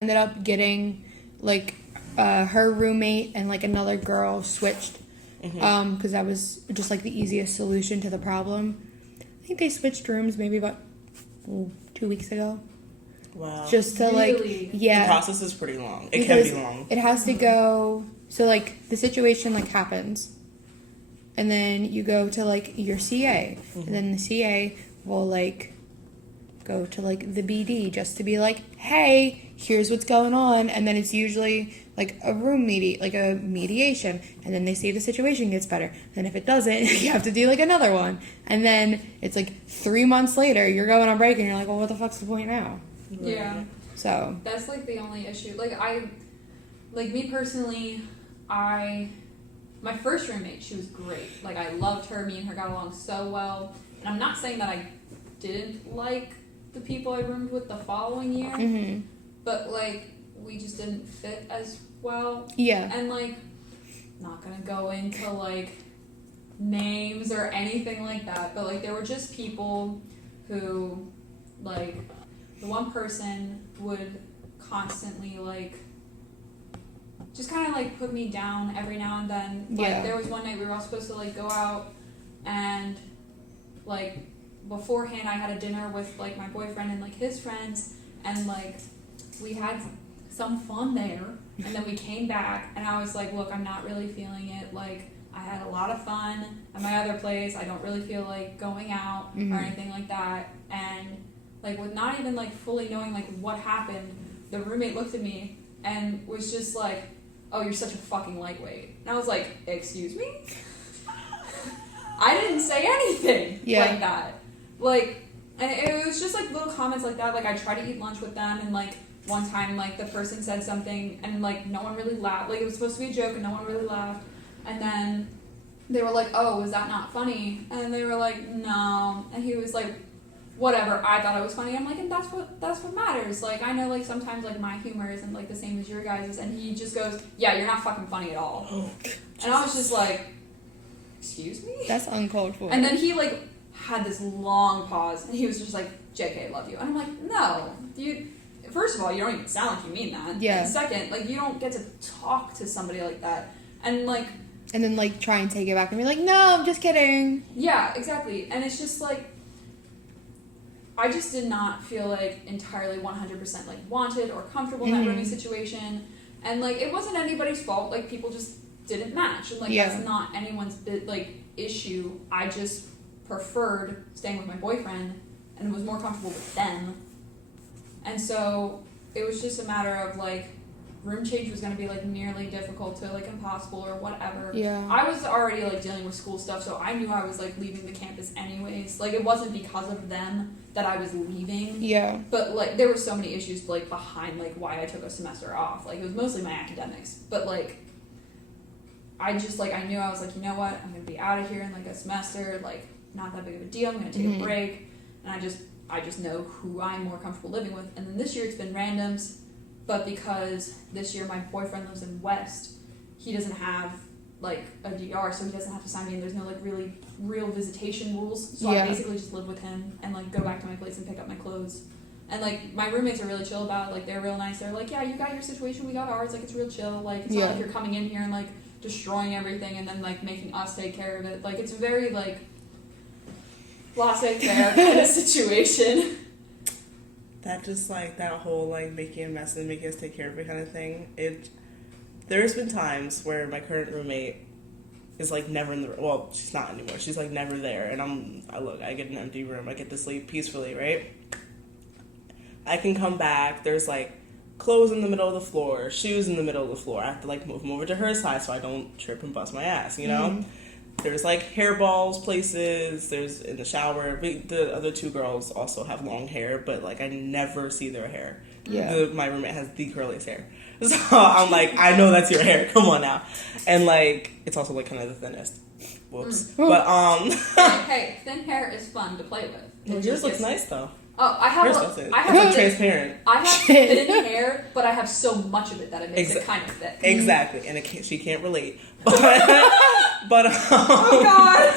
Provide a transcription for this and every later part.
ended up getting like her roommate and like another girl switched because that was just like the easiest solution to the problem. I think they switched rooms maybe about 2 weeks ago. Wow. Just to Really? yeah. The process is pretty long. It can be long. It has to go, so like the situation like happens and then you go to like your CA and then the CA will like go to like the BD just to be like, hey, here's what's going on, and then it's usually like a mediation, and then they see if the situation gets better, and if it doesn't, you have to do like another one, and then it's like 3 months later you're going on break and you're like, well, what the fuck's the point now? Yeah. So That's like the only issue. Like me personally, my first roommate, she was great. Like I loved her. Me and her got along so well. And I'm not saying that I didn't like the people I roomed with the following year, but like we just didn't fit as well. yeah. And like, not gonna go into like names or anything like that, but like there were just people who, like, the one person would constantly like just kind of like put me down every now and then. Like Yeah. there was one night we were all supposed to like go out, and like beforehand I had a dinner with like my boyfriend and like his friends, and like we had some fun there, and then we came back and I was like, look, I'm not really feeling it. Like I had a lot of fun at my other place. I don't really feel like going out or anything like that. And like with not even like fully knowing like what happened, the roommate looked at me and was just like, oh, you're such a fucking lightweight. And I was like, excuse me? I didn't say anything like that. Like, and it was just like little comments like that. Like I tried to eat lunch with them, and like one time like the person said something and like no one really laughed. Like it was supposed to be a joke and no one really laughed. And then they were like, oh, was that not funny? And they were like, no. And he was like, whatever, I thought it was funny. I'm like, and that's what matters. Like I know like sometimes like my humor isn't like the same as your guys'. And he just goes, yeah, you're not fucking funny at all. And I was just like, excuse me? That's uncalled for. And then he like had this long pause, and he was just like, JK, I love you. And I'm like, no, first of all, you don't even sound like you mean that. Yeah. And second, like you don't get to talk to somebody like that. And like, and then like try and take it back and be like, no, I'm just kidding. yeah, exactly. And it's just like, I just did not feel like entirely 100% like wanted or comfortable in that rooming situation. And like it wasn't anybody's fault. Like people just didn't match, and like that's not anyone's like issue. I just preferred staying with my boyfriend and was more comfortable with them. And so it was just a matter of like room change was going to be like nearly difficult to like impossible or whatever. Yeah. I was already like dealing with school stuff, so I knew I was like leaving the campus anyways. Like it wasn't because of them that I was leaving. Yeah. But like there were so many issues like behind like why I took a semester off. Like it was mostly my academics, but like I just like I knew I was like, you know what, I'm gonna be out of here in like a semester. Like not that big of a deal. I'm gonna take a break, and I just know who I'm more comfortable living with. And then this year it's been randoms, but because this year my boyfriend lives in West, he doesn't have like a DR, so he doesn't have to sign me in. There's no like really real visitation rules, so I basically just live with him and like go back to my place and pick up my clothes. And like my roommates are really chill about it. Like they're real nice. They're like, yeah, you got your situation, we got ours. Like it's real chill. Like it's not like you're coming in here and like destroying everything and then like making us take care of it. Like it's very like laissez-faire kind of situation. That just like that whole like making a mess and making us take care of it kind of thing. There's been times where my current roommate is like never in the well, she's not anymore. She's like never there, and I get an empty room. I get to sleep peacefully, right? I can come back. There's like clothes in the middle of the floor, shoes in the middle of the floor. I have to like move them over to her side so I don't trip and bust my ass, you know? There's like hairballs places. There's in the shower. The other two girls also have long hair, but like I never see their hair. Yeah. My roommate has the curliest hair. So I'm like, I know that's your hair. Come on now. And like, it's also like kind of the thinnest. Whoops. But Hey, thin hair is fun to play with. well, yours looks nice though. Oh, I have It's like transparent. I have thin hair, but I have so much of it that it makes it kind of thick. Exactly, and she can't relate. But Oh God!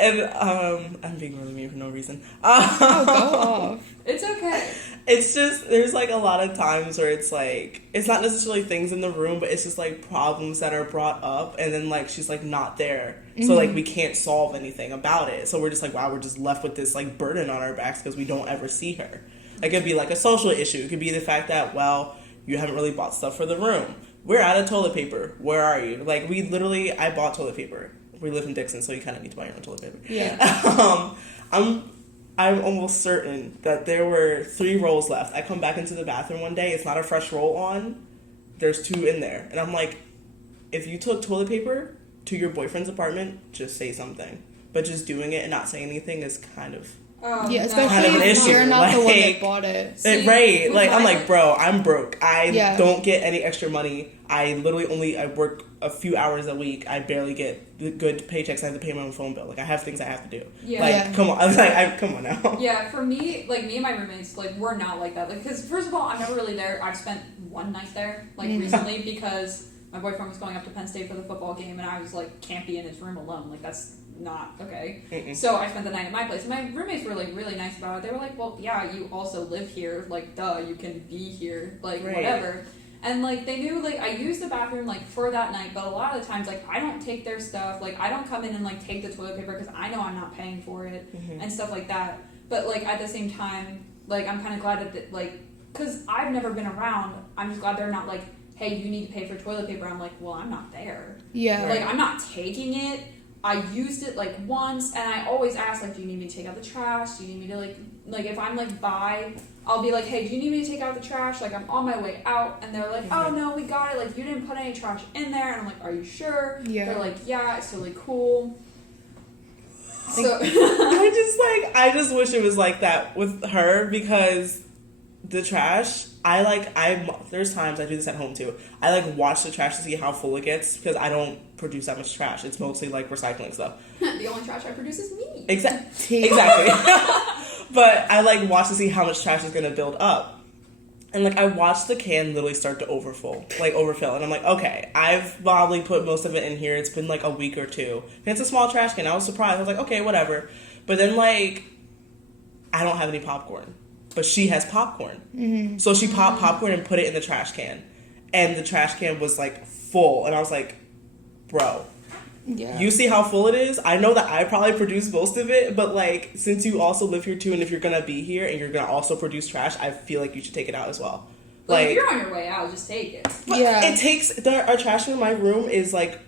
And I'm being really mean for no reason. Oh, go off. It's okay. It's just, there's like a lot of times where it's like, it's not necessarily things in the room, but it's just like problems that are brought up, and then like she's like not there. So like we can't solve anything about it. So we're just like, wow, we're just left with this like burden on our backs because we don't ever see her. It could be like a social issue. It could be the fact that, well, you haven't really bought stuff for the room. We're out of toilet paper. Where are you? Like, I bought toilet paper. We live in Dixon, so you kind of need to buy your own toilet paper. Yeah. I'm almost certain that there were 3 rolls left. I come back into the bathroom one day. It's not a fresh roll on. There's 2 in there. And I'm like, if you took toilet paper to your boyfriend's apartment, just say something. But just doing it and not saying anything is kind of... Yeah, no. especially Kind of an if issue, you're not the one that like- bought it. See, right. with Like, I'm my- like, bro, I'm broke. Yeah. don't get any extra money. I literally I work a few hours a week. I barely get the good paychecks. I have to pay my own phone bill. Like, I have things I have to do. Yeah. Like, Yeah. come on. I was like, come on now. Yeah, for me, like me and my roommates, like we're not like that. Like, because first of all, I'm never really there. I've spent one night there, like recently, because my boyfriend was going up to Penn State for the football game, and I was like, can't be in his room alone. Like, that's not okay. Mm-mm. So I spent the night at my place. And my roommates were like really nice about it. They were like, well, yeah, you also live here. Like, duh, you can be here. Like, Right. whatever. And like they knew, like I used the bathroom like for that night, but a lot of the times like I don't take their stuff. Like I don't come in and like take the toilet paper because I know I'm not paying for it and stuff like that. But like at the same time, like I'm kind of glad that like because I've never been around. I'm just glad they're not like, hey, you need to pay for toilet paper. I'm like, well, I'm not there. Yeah. Like I'm not taking it. I used it like once, and I always ask like, do you need me to take out the trash? Do you need me to like if I'm like by, I'll be like, hey, do you need me to take out the trash? Like I'm on my way out, and they're like, oh no, we got it. Like you didn't put any trash in there, and I'm like, are you sure? Yeah. They're like, yeah, it's totally cool. So I just wish it was like that with her because the trash, there's times I do this at home too. I like watch the trash to see how full it gets because I don't produce that much trash. It's mostly like recycling stuff. the only trash I produce is me. Exactly. But I like watch to see how much trash is gonna build up. And like I watched the can literally start to overfill, and I'm like, okay, I've probably put most of it in here. It's been like a week or 2, and it's a small trash can. I was surprised. I was like, okay, whatever. But then like, I don't have any popcorn, but she has popcorn, so she popped popcorn and put it in the trash can, and the trash can was like full, and I was like, bro. Yeah. You see how full it is? I know that I probably produce most of it, but like since you also live here too, and if you're gonna be here and you're gonna also produce trash, I feel like you should take it out as well. Like if you're on your way out, just take it. But Yeah. it takes our trash in my room is like,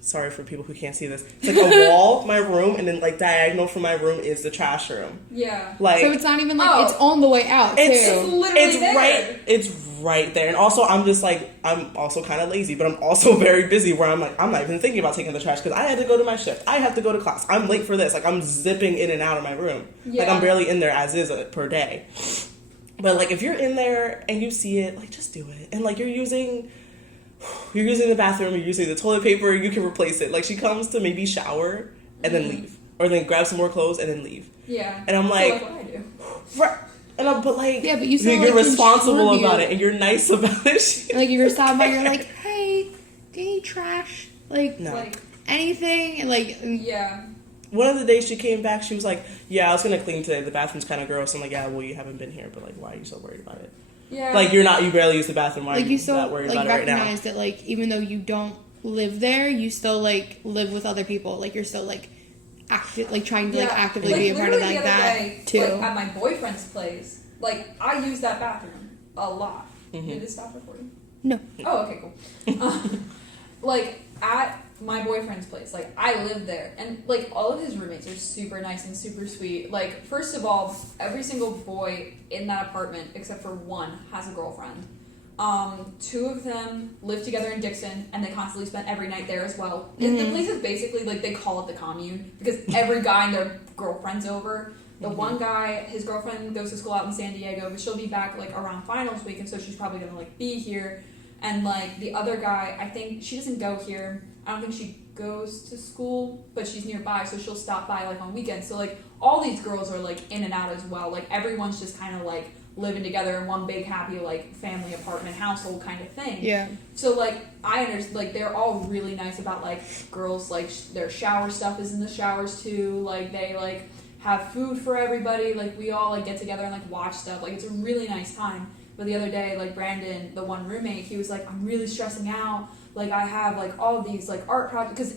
sorry for people who can't see this. It's like a wall, my room, and then like diagonal from my room is the trash room. Yeah. Like So it's not even like Oh. it's on the way out It's- too. Literally there. It's right there. And also I'm just like, I'm also kind of lazy, but I'm also very busy where I'm like, I'm not even thinking about taking the trash because I had to go to my shift. I have to go to class. I'm late for this. Like I'm zipping in and out of my room. Like Yeah. I'm barely in there as is per day. But like if you're in there and you see it, like just do it. And like you're using the bathroom, you're using the toilet paper, you can replace it. Like she comes to maybe shower and then leave. Or then grab some more clothes and then leave. Yeah. And I'm So, like, what I do. right. And but like, Yeah, but you still, you're like, responsible contribute. about it and you're nice about it. She- Like you're stopping by, you're like, hey, do you need trash? Like No. Like anything? And like yeah. One of the days she came back, she was like, yeah, I was gonna clean today. The bathroom's kind of gross. I'm like, yeah, well, you haven't been here, but like, why are you so worried about it? Yeah. Like, you barely use the bathroom. Why are like you you still not worried like about it right now? recognize that like even though you don't live there, you still like live with other people. Like you're still like trying to like actively be a part of literally like the other that day, too. Like at my boyfriend's place, like I use that bathroom a lot. Mhm. Did it stop recording? No. Oh, okay, cool. Like at my boyfriend's place, like I live there, and like all of his roommates are super nice and super sweet. Like first of all, every single boy in that apartment, except for one, has a girlfriend. 2 of them live together in Dixon, and they constantly spend every night there as well. The place is basically like they call it the commune because every guy and their girlfriend's over. The one guy, his girlfriend goes to school out in San Diego, but she'll be back like around finals week, and so she's probably gonna like be here. And like the other guy, I think she doesn't go here. I don't think she goes to school, but she's nearby, so she'll stop by like on weekends. So like all these girls are like in and out as well. Like everyone's just kind of like living together in one big happy like family apartment household kind of thing. Yeah. So like I understand, like they're all really nice about like girls like their shower stuff is in the showers too. Like they like have food for everybody. Like we all like get together and like watch stuff. Like it's a really nice time. But the other day, like Brandon, the one roommate, he was like, I'm really stressing out. Like I have like all of these like art projects because